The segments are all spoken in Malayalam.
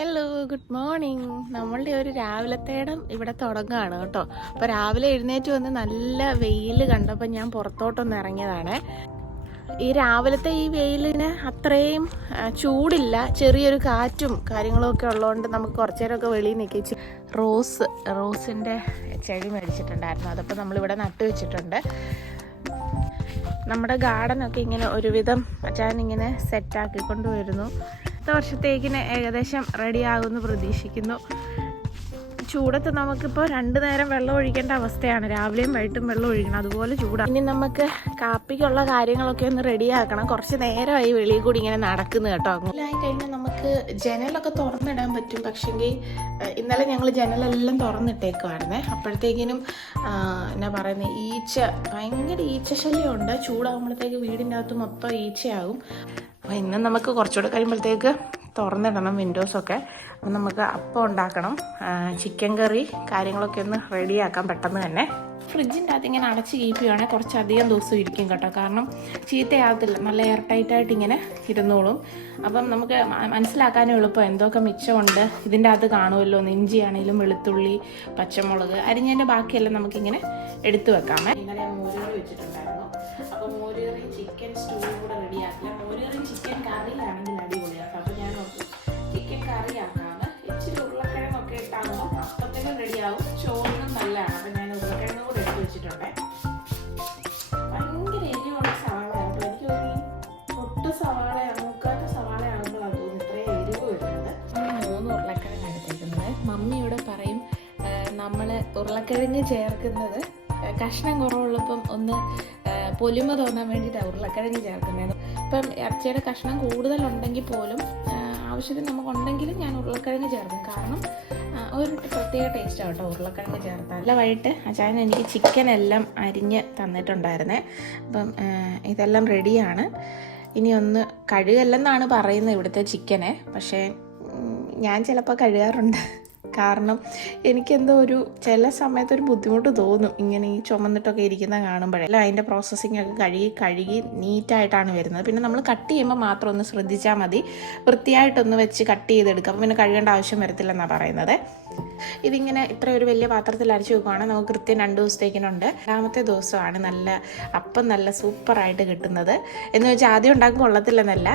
Hello, good morning. നമ്മളുടെ ഒരു രാവിലത്തേടം ഇവിടെ തുടങ്ങുകയാണ് കേട്ടോ. അപ്പോൾ രാവിലെ എഴുന്നേറ്റ് വന്ന് നല്ല വെയിൽ കണ്ടപ്പോൾ ഞാൻ പുറത്തോട്ടൊന്ന് ഇറങ്ങിയതാണ്. ഈ രാവിലത്തെ ഈ വെയിലിന് അത്രയും ചൂടില്ല, ചെറിയൊരു കാറ്റും കാര്യങ്ങളും ഒക്കെ ഉള്ളതുകൊണ്ട് നമുക്ക് കുറച്ചു നേരമൊക്കെ വെളിയിൽ നിൽക്കിച്ച് റോസിൻ്റെ ചെടി മേടിച്ചിട്ടുണ്ടായിരുന്നു. അതപ്പോൾ നമ്മളിവിടെ നട്ടു വെച്ചിട്ടുണ്ട്. നമ്മുടെ ഗാർഡനൊക്കെ ഇങ്ങനെ ഒരുവിധം അച്ചായനിങ്ങനെ സെറ്റാക്കിക്കൊണ്ട് വരുന്നു. അടുത്ത വർഷത്തേക്കിന് ഏകദേശം റെഡി ആകുമെന്ന് പ്രതീക്ഷിക്കുന്നു. ചൂടത്ത് നമുക്കിപ്പോൾ 2 നേരം വെള്ളം ഒഴിക്കേണ്ട അവസ്ഥയാണ്. രാവിലെയും വൈകിട്ടും വെള്ളം ഒഴിക്കണം, അതുപോലെ ചൂടാണ്. ഇനി നമുക്ക് കാപ്പിക്കുള്ള കാര്യങ്ങളൊക്കെ ഒന്ന് റെഡിയാക്കണം. കുറച്ച് നേരമായി വെളിയിൽ കൂടി ഇങ്ങനെ നടക്കുന്നു കേട്ടോ. ആയി കഴിഞ്ഞാൽ നമുക്ക് ജനലൊക്കെ തുറന്നിടാൻ പറ്റും. പക്ഷെങ്കിൽ ഇന്നലെ ഞങ്ങൾ ജനലെല്ലാം തുറന്നിട്ടേക്കുമായിരുന്നേ. അപ്പോഴത്തേക്കിനും എന്നാ പറയുന്നത്, ഭയങ്കര ഈച്ച ശല്യമുണ്ട്. ചൂടാകുമ്പോഴത്തേക്ക് വീടിൻ്റെ അകത്ത് മൊത്തം ഈച്ചയാകും. അപ്പോൾ ഇന്ന് നമുക്ക് കുറച്ചുകൂടെ കഴിയുമ്പോഴത്തേക്ക് തുറന്നിടണം വിൻഡോസൊക്കെ. അപ്പം നമുക്ക് അപ്പം ഉണ്ടാക്കണം, ചിക്കൻ കറി കാര്യങ്ങളൊക്കെ ഒന്ന് റെഡിയാക്കാം പെട്ടെന്ന് തന്നെ. ഫ്രിഡ്ജിൻ്റെ അകത്ത് ഇങ്ങനെ അടച്ച് കീപ്പ് ചെയ്യുവാണെങ്കിൽ കുറച്ചധികം ദിവസം ഇരിക്കും കേട്ടോ. കാരണം ചീത്തയാകത്തില്ല, നല്ല എയർ ടൈറ്റായിട്ട് ഇങ്ങനെ ഇരുന്നോളും. അപ്പം നമുക്ക് മനസ്സിലാക്കാനും എളുപ്പം എന്തൊക്കെ മിച്ചമുണ്ട് ഇതിൻ്റെ അകത്ത് കാണുമല്ലോ. ഇഞ്ചിയാണെങ്കിലും വെളുത്തുള്ളി, പച്ചമുളക് അരിഞ്ഞതിൻ്റെ ബാക്കിയെല്ലാം നമുക്കിങ്ങനെ എടുത്തു വെക്കാമേ. ഇന്നലെ ഞാൻ മോരുകറി വെച്ചിട്ടുണ്ടായിരുന്നു. അപ്പം മോരുകറിയും ചിക്കൻ സ്റ്റൂവും കൂടെ റെഡിയാക്കില്ല. മോരുകറിയും ചിക്കൻ കറിയാണെങ്കിൽ അടിപൊളിയാക്കാം. അപ്പം ഞാൻ ചിക്കൻ കറിയാക്കാണ്. ഇച്ചിരി ഉരുളക്കിഴങ്ങൊക്കെ ഇട്ടാകുമ്പോൾ അപ്പത്തിനും റെഡിയാവും, ചോറിനും നല്ലതാണ്. അപ്പം ഞാൻ ഉരുളക്കിഴങ്ങ് കൂടെ എടുത്ത് വെച്ചിട്ടുണ്ട്. ഭയങ്കര എരിവുള്ള സവാളയാണ്. അപ്പോൾ എനിക്ക് തോന്നി ഒട്ടും മൂക്കാത്ത സവാളയാകുമ്പോഴാണ് തോന്നുന്നു ഇത്രയും എരിവ് വരുന്നത്. 3 ഉരുളക്കിഴങ്ങ് എടുത്തേക്കുന്നത്. മമ്മി ഇവിടെ പറയും നമ്മൾ ഉരുളക്കിഴങ്ങ് ചേർക്കുന്നത് കഷ്ണം കുറവുള്ളപ്പം ഒന്ന് പൊലിമ തോന്നാൻ വേണ്ടിയിട്ടാണ് ഉരുളക്കിഴങ്ങ് ചേർക്കുന്നത്. ഇപ്പം ഇറച്ചിയുടെ കഷ്ണം കൂടുതലുണ്ടെങ്കിൽ പോലും ആവശ്യത്തിന് നമുക്കുണ്ടെങ്കിലും ഞാൻ ഉരുളക്കിഴങ്ങ് ചേർക്കും. കാരണം ഒരു പ്രത്യേക ടേസ്റ്റാണ് കേട്ടോ ഉരുളക്കിഴങ്ങ് ചേർത്താൽ. നല്ല വൈകിട്ട് അച്ചായൻ എനിക്ക് ചിക്കൻ എല്ലാം അരിഞ്ഞ് തന്നിട്ടുണ്ടായിരുന്നേ. അപ്പം ഇതെല്ലാം റെഡിയാണ്. ഇനി ഒന്ന് കഴുകല്ലെന്നാണ് പറയുന്നത് ഇവിടുത്തെ ചിക്കനെ. പക്ഷേ ഞാൻ ചിലപ്പോൾ കഴുകാറുണ്ട്. കാരണം എനിക്കെന്തോ ചില സമയത്തൊരു ബുദ്ധിമുട്ട് തോന്നും ഇങ്ങനെ ഈ ചുമന്നിട്ടൊക്കെ ഇരിക്കുന്ന കാണുമ്പോഴെല്ലാം. അതിൻ്റെ പ്രോസസ്സിങ് ഒക്കെ കഴുകി നീറ്റായിട്ടാണ് വരുന്നത്. പിന്നെ നമ്മൾ കട്ട് ചെയ്യുമ്പോൾ മാത്രം ഒന്ന് ശ്രദ്ധിച്ചാൽ മതി, വൃത്തിയായിട്ടൊന്ന് വെച്ച് കട്ട് ചെയ്തെടുക്കുക. അപ്പം പിന്നെ കഴുകേണ്ട ആവശ്യം വരത്തില്ലെന്നാണ് പറയുന്നത്. ഇതിങ്ങനെ ഇത്ര ഒരു വലിയ പാത്രത്തിൽ അരച്ച് വെക്കുകയാണെങ്കിൽ നമുക്ക് കൃത്യം 2 ദിവസത്തേക്കിനുണ്ട്. 2ാമത്തെ ദിവസമാണ് നല്ല സൂപ്പറായിട്ട് കിട്ടുന്നത്. എന്ന് വെച്ചാൽ ആദ്യം ഉണ്ടാക്കുമ്പോൾ കൊള്ളത്തില്ലെന്നല്ല.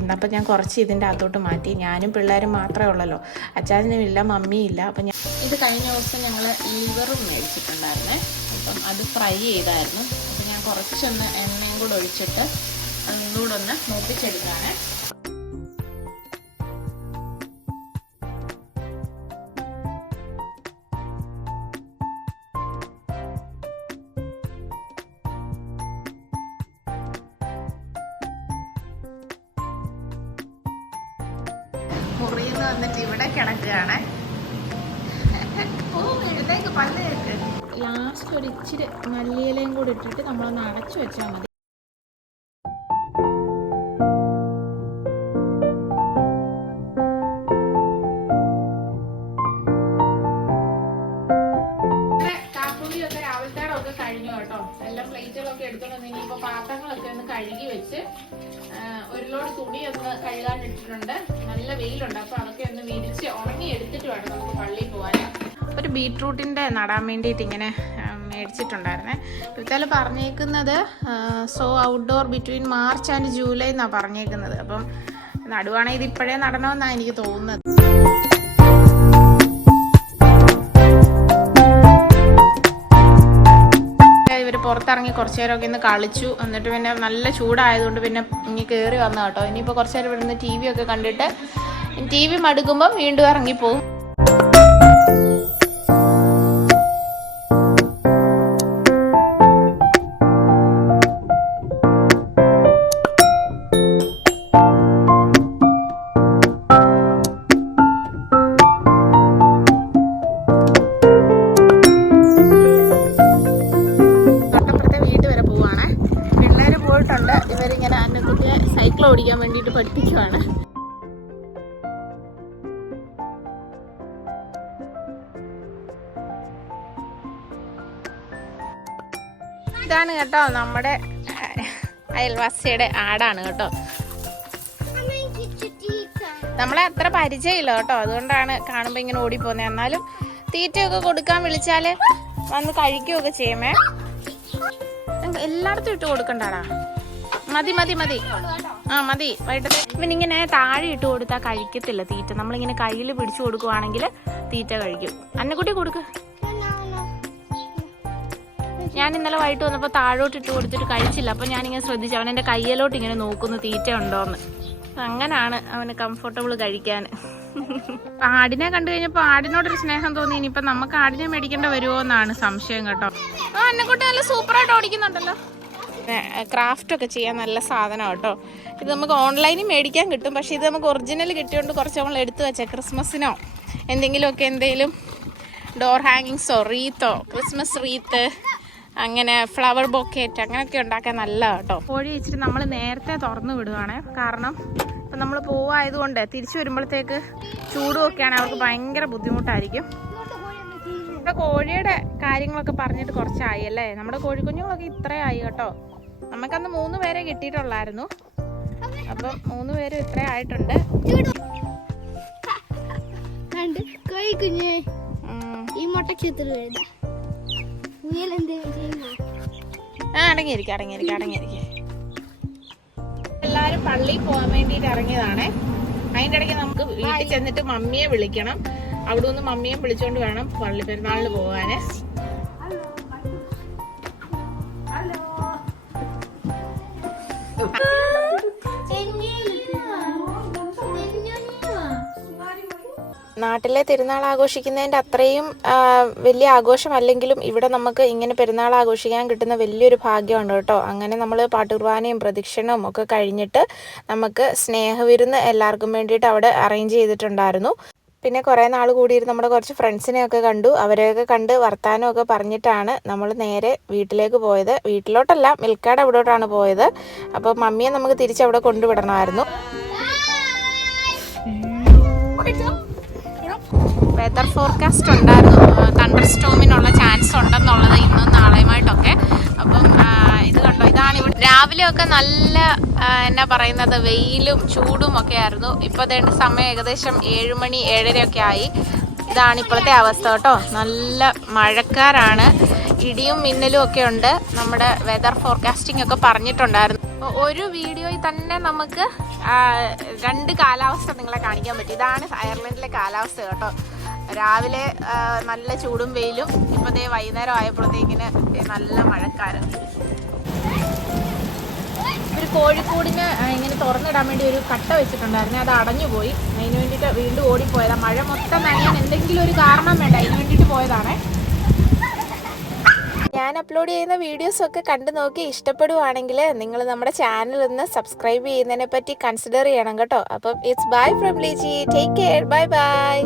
ഇന്നപ്പം ഞാൻ കുറച്ച് ഇതിൻ്റെ അകത്തോട്ട് മാറ്റി. ഞാനും പിള്ളേരും മാത്രമേ ഉള്ളല്ലോ, അച്ചാച്ചനും ഇല്ല, മമ്മിയും ഇല്ല. അപ്പം ഇത് കഴിഞ്ഞ ദിവസം ഞങ്ങൾ ലിവറും മേടിച്ചിട്ടുണ്ടായിരുന്നേ. അപ്പം അത് ഫ്രൈ ചെയ്തായിരുന്നു. അപ്പം ഞാൻ കുറച്ചൊന്ന് എണ്ണയും കൂടെ ഒഴിച്ചിട്ട് അതുകൂടെ ഒന്ന് മൂപ്പിച്ചെടുക്കുകയാണ്. മുറിയിൽ നിന്ന് വന്നിട്ട് ഇവിടെ കിടക്കുകയാണ്. എഴുതേക്ക് പല്ല് കേട്ട്. ലാസ്റ്റ് ഒരു ഇച്ചിരി മല്ലിയിലയും കൂടി ഇട്ടിട്ട് നമ്മളൊന്ന് അടച്ചു വെച്ചാൽ മതി. കാപ്പുളിയൊക്കെ രാവിലത്തേടൊക്കെ കഴിഞ്ഞു കേട്ടോ. എല്ലാം പ്ലേറ്റുകളൊക്കെ എടുത്തോണ്ട് ഇനിയിപ്പോൾ പാത്രങ്ങളൊക്കെ ഒന്ന് കഴുകി വെച്ച് ഒരു ലോഡ് തുണി ഒന്ന് കഴുകാനിട്ടിട്ടുണ്ട്. നല്ല വെയിലുണ്ട്. അപ്പോൾ അതൊക്കെ ഒന്ന് വിരിച്ച് ഉണങ്ങി എടുത്തിട്ട് വേണം നമുക്ക് പള്ളിയിൽ പോകാൻ. ഒരു ബീട്രൂട്ടിൻ്റെ നടാൻ വേണ്ടിയിട്ട് ഇങ്ങനെ മേടിച്ചിട്ടുണ്ടായിരുന്നേ. ഇപ്പോഴത്തെ പറഞ്ഞേക്കുന്നത് outdoor between March and July എന്നാണ് പറഞ്ഞേക്കുന്നത്. അപ്പം നടുവാണെങ്കിൽ ഇത് ഇപ്പോഴേ നടണമെന്നാണ് എനിക്ക് തോന്നുന്നത്. ഇവർ പുറത്തിറങ്ങി കുറച്ച് നേരമൊക്കെ ഇന്ന് കളിച്ചു. എന്നിട്ട് പിന്നെ നല്ല ചൂടായതുകൊണ്ട് പിന്നെ ഇനി കയറി വന്നു കേട്ടോ. ഇനിയിപ്പോൾ കുറച്ച് നേരം ഇവിടുന്ന് TV ഒക്കെ കണ്ടിട്ട് TV മടുക്കുമ്പം വീണ്ടും ഇറങ്ങിപ്പോവും. ഇവരിങ്ങനെ അന്നക്കുട്ടിയെ സൈക്കിൾ ഓടിക്കാൻ വേണ്ടിയിട്ട് പഠിപ്പിക്കുവാണ്. ഇതാണ് കേട്ടോ നമ്മുടെ അയൽവാസിയുടെ ആടാണ് കേട്ടോ. നമ്മളെ അത്ര പരിചയമില്ല കേട്ടോ, അതുകൊണ്ടാണ് കാണുമ്പോൾ ഇങ്ങനെ ഓടിപ്പോകുന്നത്. എന്നാലും തീറ്റയൊക്കെ കൊടുക്കാൻ വിളിച്ചാൽ വന്ന് കഴിക്കുകയൊക്കെ ചെയ്യുമേ. എല്ലായിടത്തും ഇട്ട് കൊടുക്കണ്ടാടാ. മതി മതി മതി, ആ മതി. വൈകിട്ട് പിന്നെ ഇങ്ങനെ താഴെ ഇട്ട് കൊടുത്താൽ കഴിക്കത്തില്ല തീറ്റ. നമ്മളിങ്ങനെ കയ്യിൽ പിടിച്ചു കൊടുക്കുവാണെങ്കിൽ തീറ്റ കഴിക്കും. അന്നക്കുട്ടി കൊടുക്ക്. ഞാൻ ഇന്നലെ വൈകിട്ട് വന്നപ്പോൾ താഴോട്ട് ഇട്ട് കൊടുത്തിട്ട് കഴിച്ചില്ല. അപ്പം ഞാനിങ്ങനെ ശ്രദ്ധിച്ചു, അവൻ എൻ്റെ കയ്യിലോട്ട് ഇങ്ങനെ നോക്കുന്നു തീറ്റ ഉണ്ടോയെന്ന്. അങ്ങനാണ് അവന് കംഫർട്ടബിൾ കഴിക്കാൻ. ആടിനെ കണ്ടു കഴിഞ്ഞപ്പോൾ ആടിനോടൊരു സ്നേഹം തോന്നി. ഇനിയിപ്പം നമുക്ക് ആടിനെ മേടിക്കേണ്ട വരുമോ എന്നാണ് സംശയം കേട്ടോ. ആ എന്നെക്കൂട്ട് നല്ല സൂപ്പറായിട്ട് ഓടിക്കുന്നുണ്ടല്ലോ. ക്രാഫ്റ്റൊക്കെ ചെയ്യാൻ നല്ല സാധനം കേട്ടോ. ഇത് നമുക്ക് ഓൺലൈനിൽ മേടിക്കാൻ കിട്ടും. പക്ഷേ ഇത് നമുക്ക് ഒറിജിനൽ കിട്ടിയോണ്ട് കുറച്ച് നമ്മൾ എടുത്തു വെച്ചാൽ ക്രിസ്മസിനോ എന്തെങ്കിലും ഡോർ ഹാങ്ങിങ്സോ റീത്തോ ക്രിസ്മസ് റീത്ത് അങ്ങനെ ഫ്ലവർ ബൊക്കേറ്റ് അങ്ങനെയൊക്കെ ഉണ്ടാക്കാൻ നല്ല കേട്ടോ. കോഴി വെച്ചിട്ട് നമ്മൾ നേരത്തെ തുറന്നു വിടുവാണ്. കാരണം ഇപ്പം നമ്മൾ പോവായതുകൊണ്ട് തിരിച്ചു വരുമ്പോഴത്തേക്ക് ചൂടുമൊക്കെയാണ്, അവർക്ക് ഭയങ്കര ബുദ്ധിമുട്ടായിരിക്കും. ഇവിടെ കോഴിയുടെ കാര്യങ്ങളൊക്കെ പറഞ്ഞിട്ട് കുറച്ചായി അല്ലേ. നമ്മുടെ കോഴിക്കുഞ്ഞുങ്ങളൊക്കെ ഇത്രയായി കേട്ടോ. നമുക്കന്ന് 3 പേരെ കിട്ടിയിട്ടുള്ളായിരുന്നു. അപ്പം 3 പേരും ഇത്ര ആയിട്ടുണ്ട്. അടങ്ങിയിരിക്കും. എല്ലാരും പള്ളിയിൽ പോകാൻ വേണ്ടിട്ട് ഇറങ്ങിയതാണേ. അതിന്റെ ഇടയ്ക്ക് നമുക്ക് വീട്ടിൽ ചെന്നിട്ട് മമ്മിയെ വിളിക്കണം. അവിടെ നിന്ന് മമ്മിയെ വിളിച്ചോണ്ട് വേണം പള്ളി പെരുന്നാളിന് പോകാന്. നാട്ടിലെ തിരുനാൾ ആഘോഷിക്കുന്നതിൻ്റെ അത്രയും വലിയ ആഘോഷമല്ലെങ്കിലും ഇവിടെ നമുക്ക് ഇങ്ങനെ പെരുന്നാൾ ആഘോഷിക്കാൻ കിട്ടുന്ന വലിയൊരു ഭാഗ്യമുണ്ട് കേട്ടോ. അങ്ങനെ നമ്മൾ പാട്ടുകുർബാനയും പ്രദക്ഷിണവും ഒക്കെ കഴിഞ്ഞിട്ട് നമുക്ക് സ്നേഹവിരുന്ന് എല്ലാവർക്കും വേണ്ടിയിട്ട് അവിടെ അറേഞ്ച് ചെയ്തിട്ടുണ്ടായിരുന്നു. പിന്നെ കുറേ നാൾ കൂടിയിരുന്ന് നമ്മുടെ കുറച്ച് ഫ്രണ്ട്സിനെയൊക്കെ കണ്ടു. അവരെയൊക്കെ കണ്ട് വർത്താനമൊക്കെ പറഞ്ഞിട്ടാണ് നമ്മൾ നേരെ വീട്ടിലേക്ക് പോയത്. വീട്ടിലോട്ടല്ല, മിൽക്കാട് അവിടോട്ടാണ് പോയത്. അപ്പോൾ മമ്മിയെ നമുക്ക് തിരിച്ചവിടെ കൊണ്ടുവിടണമായിരുന്നു. വെതർ ഫോർകാസ്റ്റ് ഉണ്ടായിരുന്നു, തണ്ടർ സ്റ്റോമിനുള്ള ചാൻസ് ഉണ്ടെന്നുള്ളത് ഇന്നും നാളെയുമായിട്ടൊക്കെ. അപ്പം ഇത് കണ്ടോ, ഇതാണ് ഇവിടെ രാവിലെയൊക്കെ നല്ല എന്നാ പറയുന്നത് വെയിലും ചൂടും ഒക്കെ ആയിരുന്നു. ഇപ്പോൾ അതേണ്ട സമയം ഏകദേശം 7 മണി 7:30 ആയി. ഇതാണ് ഇപ്പോഴത്തെ അവസ്ഥ കേട്ടോ. നല്ല മഴക്കാരാണ്, ഇടിയും മിന്നലും ഒക്കെ ഉണ്ട്. നമ്മുടെ വെതർ ഫോർകാസ്റ്റിംഗ് ഒക്കെ പറഞ്ഞിട്ടുണ്ടായിരുന്നു. ഒരു വീഡിയോയിൽ തന്നെ നമുക്ക് 2 കാലാവസ്ഥ നിങ്ങളെ കാണിക്കാൻ പറ്റും. ഇതാണ് അയർലൻഡിലെ കാലാവസ്ഥ കേട്ടോ. രാവിലെ നല്ല ചൂടും വെയിലും, ഇപ്പോഴത്തെ വൈകുന്നേരം ആയപ്പോഴത്തേക്കിന് നല്ല മഴക്കാരം. ഒരു കോഴിക്കൂടിന് ഇങ്ങനെ തുറന്നിടാൻ വേണ്ടി ഒരു കട്ട വെച്ചിട്ടുണ്ടായിരുന്നു, അത് അടഞ്ഞുപോയി. അതിന് വേണ്ടിയിട്ട് വീണ്ടും ഓടിപ്പോയതാണ്. മഴ മൊത്തം നനയാൻ എന്തെങ്കിലും ഒരു കാരണം വേണ്ട, അതിന് വേണ്ടിയിട്ട് പോയതാണേ. ഞാൻ അപ്ലോഡ് ചെയ്യുന്ന വീഡിയോസൊക്കെ കണ്ടു നോക്കി ഇഷ്ടപ്പെടുവാണെങ്കിൽ നിങ്ങൾ നമ്മുടെ ചാനൽ ഒന്ന് സബ്സ്ക്രൈബ് ചെയ്യുന്നതിനെ പറ്റി കൺസിഡർ ചെയ്യണം കേട്ടോ. അപ്പം it's bye from Liji. Take care. Bye bye.